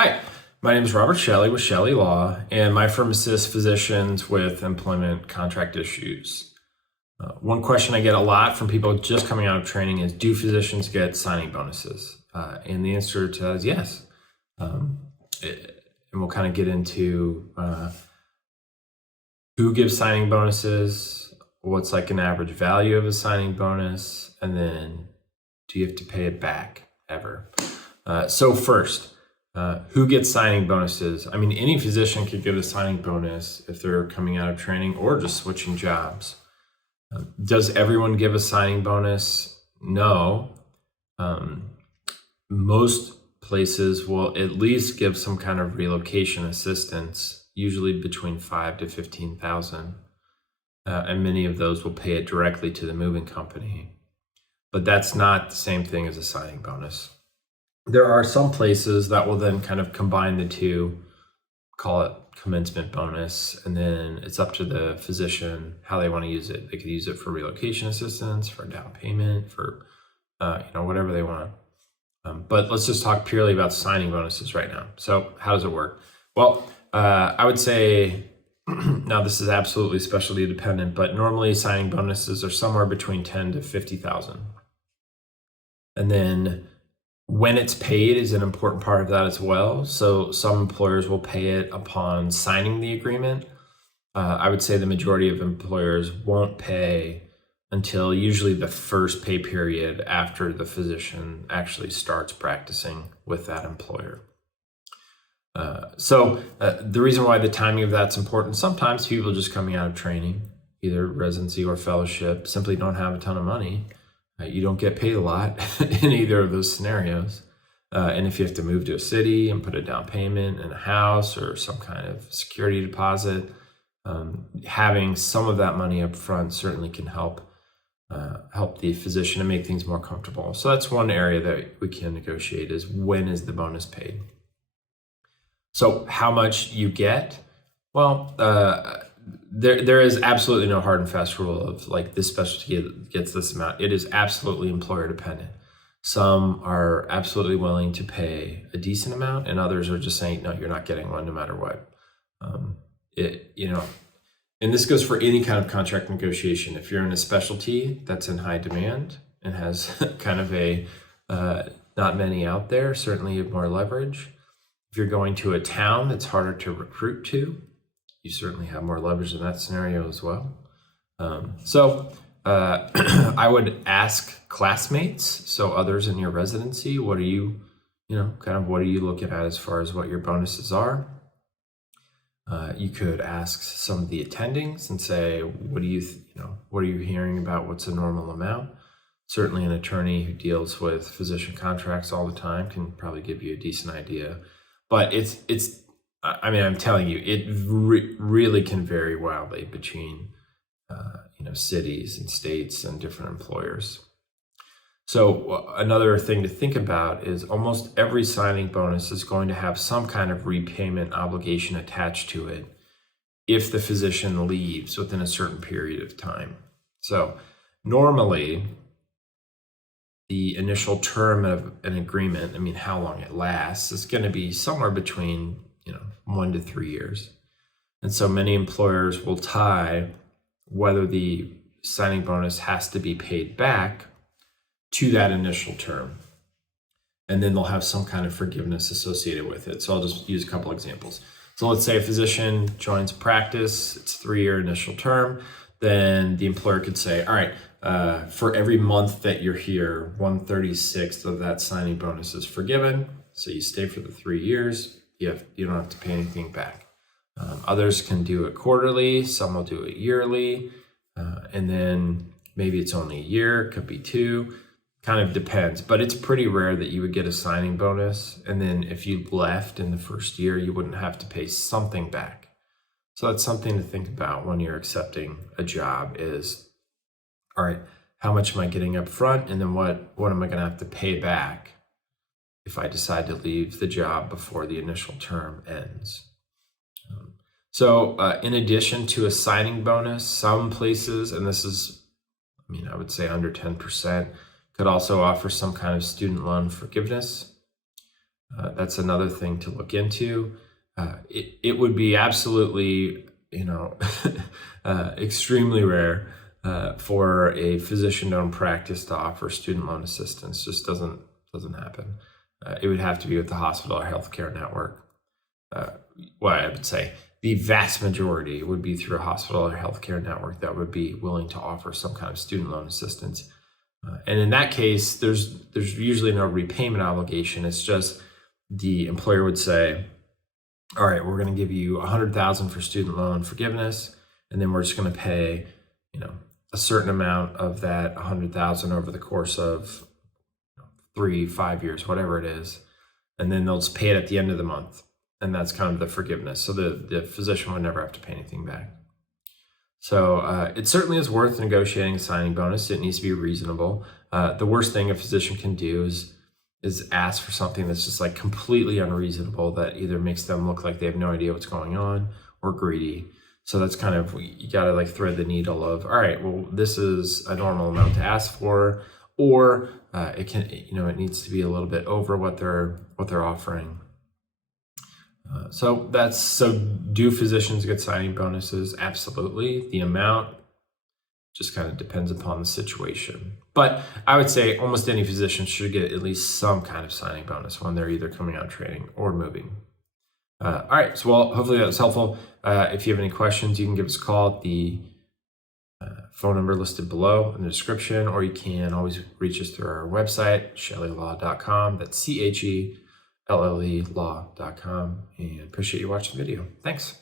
Hi, my name is Robert Chelle with Chelle Law, and my firm assists physicians with employment contract issues. One question I get a lot from people just coming out of training is, do physicians get signing bonuses? And the answer to that is yes. And we'll kind of get into who gives signing bonuses, what's like an average value of a signing bonus, and then do you have to pay it back ever? So first, who gets signing bonuses? I mean, any physician could get a signing bonus if they're coming out of training or just switching jobs. Does everyone give a signing bonus? No. Most places will at least give some kind of relocation assistance, usually between $5,000 to $15,000, and many of those will pay it directly to the moving company. But that's not the same thing as a signing bonus. There are some places that will then kind of combine the two, call it commencement bonus, and then it's up to the physician how they want to use it. They could use it for relocation assistance, for down payment, for whatever they want. But let's just talk purely about signing bonuses right now. So how does it work? Well, I would say, now this is absolutely specialty dependent, but normally signing bonuses are somewhere between $10,000 to $50,000. And then when it's paid is an important part of that as well. So some employers will pay it upon signing the agreement. I would say the majority of employers won't pay until usually the first pay period after the physician actually starts practicing with that employer. So the reason why the timing of that's important, sometimes people just coming out of training, either residency or fellowship, simply don't have a ton of money. You don't get paid a lot in either of those scenarios. And if you have to move to a city and put a down payment in a house or some kind of security deposit, having some of that money up front certainly can help the physician and make things more comfortable. So that's one area that we can negotiate, is when is the bonus paid? So how much you get? Well, there is absolutely no hard and fast rule of like this specialty gets this amount. It is absolutely employer dependent. Some are absolutely willing to pay a decent amount, and others are just saying, no, you're not getting one no matter what. And this goes for any kind of contract negotiation. If you're in a specialty that's in high demand and has kind of not many out there, certainly you have more leverage. If you're going to a town that's harder to recruit to, you certainly have more leverage in that scenario as well. I would ask classmates, so others in your residency, what are you looking at as far as what your bonuses are? You could ask some of the attendings and say, what are you hearing about what's a normal amount? Certainly an attorney who deals with physician contracts all the time can probably give you a decent idea. But I'm telling you, it really can vary wildly between cities and states and different employers. So another thing to think about is almost every signing bonus is going to have some kind of repayment obligation attached to it if the physician leaves within a certain period of time. So normally, the initial term of an agreement, how long it lasts, is going to be somewhere between 1 to 3 years. And so many employers will tie whether the signing bonus has to be paid back to that initial term. And then they'll have some kind of forgiveness associated with it. So I'll just use a couple examples. So let's say a physician joins practice, it's a 3-year initial term. Then the employer could say, all right, for every month that you're here, 1/36 of that signing bonus is forgiven. So you stay for the 3 years. You don't have to pay anything back. Others can do it quarterly. Some will do it yearly. And then maybe it's only a year, could be 2, kind of depends. But it's pretty rare that you would get a signing bonus. And then if you left in the first year, you wouldn't have to pay something back. So that's something to think about when you're accepting a job is, all right, how much am I getting up front? And then what am I going to have to pay back if I decide to leave the job before the initial term ends? So in addition to a signing bonus, some places, and this is, I would say under 10%, could also offer some kind of student loan forgiveness. That's another thing to look into. It would be absolutely, extremely rare for a physician-owned practice to offer student loan assistance. Just doesn't happen. It would have to be with the hospital or healthcare network. Well, I would say the vast majority would be through a hospital or healthcare network that would be willing to offer some kind of student loan assistance. And in that case, there's usually no repayment obligation. It's just the employer would say, all right, we're going to give you $100,000 for student loan forgiveness, and then we're just going to pay, a certain amount of that $100,000 over the course of 3-5 years, whatever it is, and then they'll just pay it at the end of the month, and that's kind of the forgiveness. So the physician would never have to pay anything back. So it certainly is worth negotiating a signing bonus. It needs to be reasonable. The worst thing a physician can do is ask for something that's just like completely unreasonable, that either makes them look like they have no idea what's going on or greedy. So that's kind of, you got to like thread the needle of, all right, well, this is a normal amount to ask for, or it can, it needs to be a little bit over what they're offering. So do physicians get signing bonuses? Absolutely. The amount just kind of depends upon the situation. But I would say almost any physician should get at least some kind of signing bonus when they're either coming out training or moving. All right, so hopefully that was helpful. If you have any questions, you can give us a call at the phone number listed below in the description, or you can always reach us through our website, chellelaw.com. That's CHELLE law.com. And appreciate you watching the video. Thanks.